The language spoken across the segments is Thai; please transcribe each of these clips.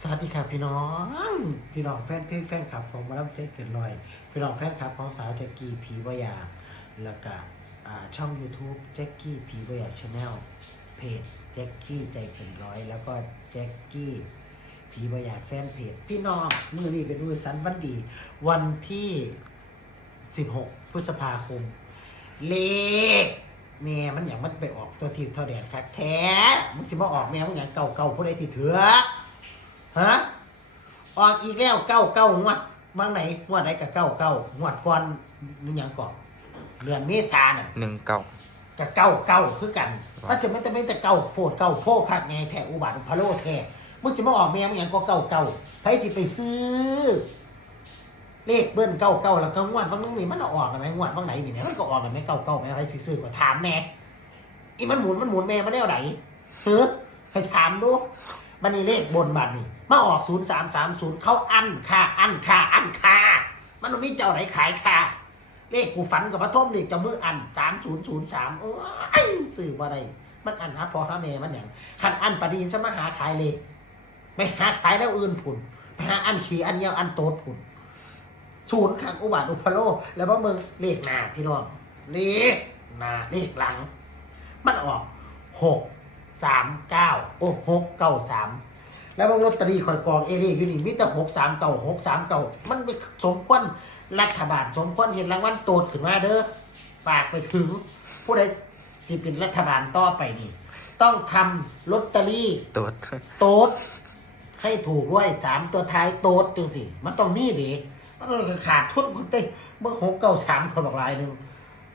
สวัสดีครับพี่น้อง พี่น้องแฟนเพลงแฟนคลับของมารับใจเกินลอย พี่น้องแฟนคลับของสาวแจ็กกี้ผีบอยาแล้วก็ช่อง YouTube แจ็กกี้ผีบอยาชาแนลเพจแจ็กกี้ใจเกินร้อย แล้วก็แจ็กกี้ผีบอยาแฟนเพจพี่น้องมือนี้เป็นมือสันวันดี วันที่ 16 พฤษภาคม เลขแม่มันอย่างมันไปออกตัวทีมเท่าแดดคักแท้มันจะมาออกแม่มันอย่างเก่าเก่าๆผู้ใดที่เถือ ฮะออกอีกแล้วเก้าเก้างวดบางไหนงวดไหนกับเก้าเก้างวดก่อนนี่ยังก่อนเดือนเมษาน่ะหนึ่งเก่า กับเก้าเก้าคือกันครับมันจะไม่แต่ไม่แต่เก้าโพดเก้าโพดคักไงแท้อุบาทอุพาโลแท้มันจะมาออกแม่มันอย่างก็เก้าเก้าใครที่ไปซื้อ เลขเบิ้ลเก้าเก้าแล้วก็งวดบางนึงนี่มันเอาออกกันไหมงวดบางไหนนี่เนี่ยมันก็ออกกันไหมเก้าเก้าไหมใครสิซื้อก็ถามแน่อีมันหมุนมันหมุนแม่มันได้เอาไหนเฮ้อให้ถามดูมันนี่เลขบนบัตรนี่ มาออกศูนย์สามสามศูนย์เขาอันค่าอันค่าอันค่ามันม่เจ้าไหนขายค่าเลขกูฝันกับพระทมเลขจะมืออันสามศูนย์ศูนย์สามโอ้ยซื้อมาได้มันอันหาพอหาแม่มันอย่างขันอันปดีนสมาหาขายเลขไม่หาขายแล้วอื่นผุนไปหาอันขี่อันเดียวอันโต๊ดผุนศูนย์ขังอุบาทอุพโลแล้วว่ามึงเลขหนาพี่น้องเลขหนาเลขหลัง มันออกหกสามเก้าโอ้หกเก้าสาม แล้วบางลอตเตอรี่คอยกองเอเรีอยู่นี่มิแต่หกสามเก้าหกสามเก้ามันไม่สมควรรัฐบาลสมควรเห็นรางวัลโตดขึ้นมาเด้อฝากไปถึง ผู้ใดที่เป็นรัฐบาลต่อไปนี่ต้องทำลอตเตอรี่ตัวโต๊ดให้ถูกด้วยสามตัวท้ายโต๊ดจังสิมันต้องมีดิมันเลยขาดทุนคนเต้เมื่อหกเก้าสามคนบักลายหนึ่ง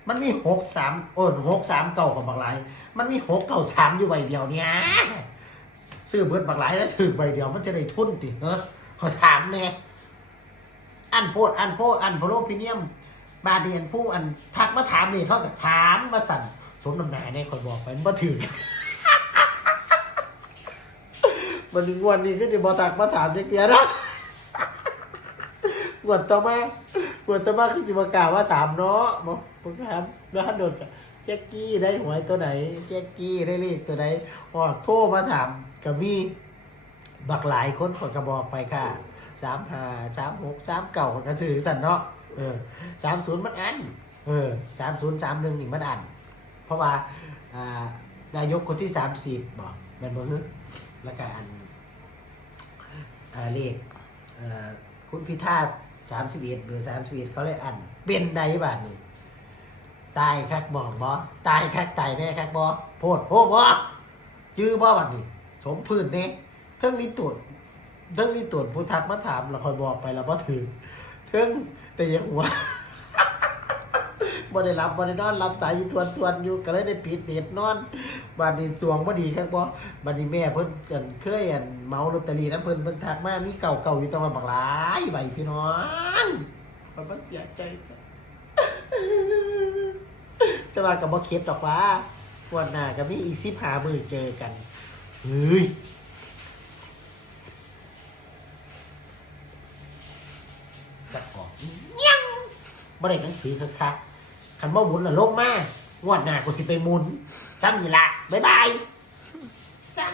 มันมีหกสามโอ้หกสามเก้าคนบักลาย มันมีหกเก้าสามอยู่ใบเดียวเนี่ย ซื้อเบิดบักหลายแล้วถือใบเดียวมันจะได้ทุนติเนอะขอถามแน่อันโพดอันโพดอันโพโลพิเนียม บาเดียนผู้อันทักมาถามนี่เขาจะถามมาสั่นสมน้ำหนาเนี่ยคอยบอกไปมันบ่ถือมันวดนี้ก็จะบอตักมาถามเจ๊เกียนะงวดต่อมา วดต่อมาคือจะมากาวว่าถามเนาะบอกผมถามแล้วโดนแจ็กกี้ได้หวยตัวไหนแจ็กกี้ได้เลขตัวไหนอ๋อโทรมาถามกับมีบักหลายคนคนกระบอกไปค่ะสามห้าสามหกสามเก่ากันสื่อสันเนาะเออสามศูนย์มันอันเออสามศูนย์สามหนึ่งนี่มันอัน เพราะว่าอ่านายกคนที่สามสิบบอกมันบ่ฮึแล้วก็อันอ่าเลขเอ่อคุณพิธา สามสิบเอ็ดหรือสามสิบเอ็ดเขาเลยอันเป็นใดบ้านนี่ตายคักบอกบอตายคักตายแน่คักบอโพดโพบอยื้อบอบัดนี้สมพื้นเนี่ยเทิงนี้ตรวจเทิงนี้ตรวจผู้ทักมาถามเราคอยบอกไปแล้วก็ถือเทิงแต่ยังว่า บ่ได้รับบ่ได้นอนรับสายอยู่ทวนทวนๆอยู่ก็เลยได้ปิดเน็ตนอนบัดนี้ตวงบ่ดีครับบ่บัดนี้แม่เพิ่นกันเคยอันเมาลอตเตอรี่นั้นเพิ่นเพิ่นทักมามีเก่าๆอยู่แตะวันบักหลายใบพี่น้องมันบ่เสียใจแต่ว่าก็บ่เข็ดดอกว่าวันหน้าก็มีอีก15มื้อเจอกันเฮ้ยตัดออกยังบ่ได้หนังสือคักซัก คันบ่หมุนน่ะลงมางวดหน้ากูสิไปหมุนจำนี่ละบ๊ายบายสั่ง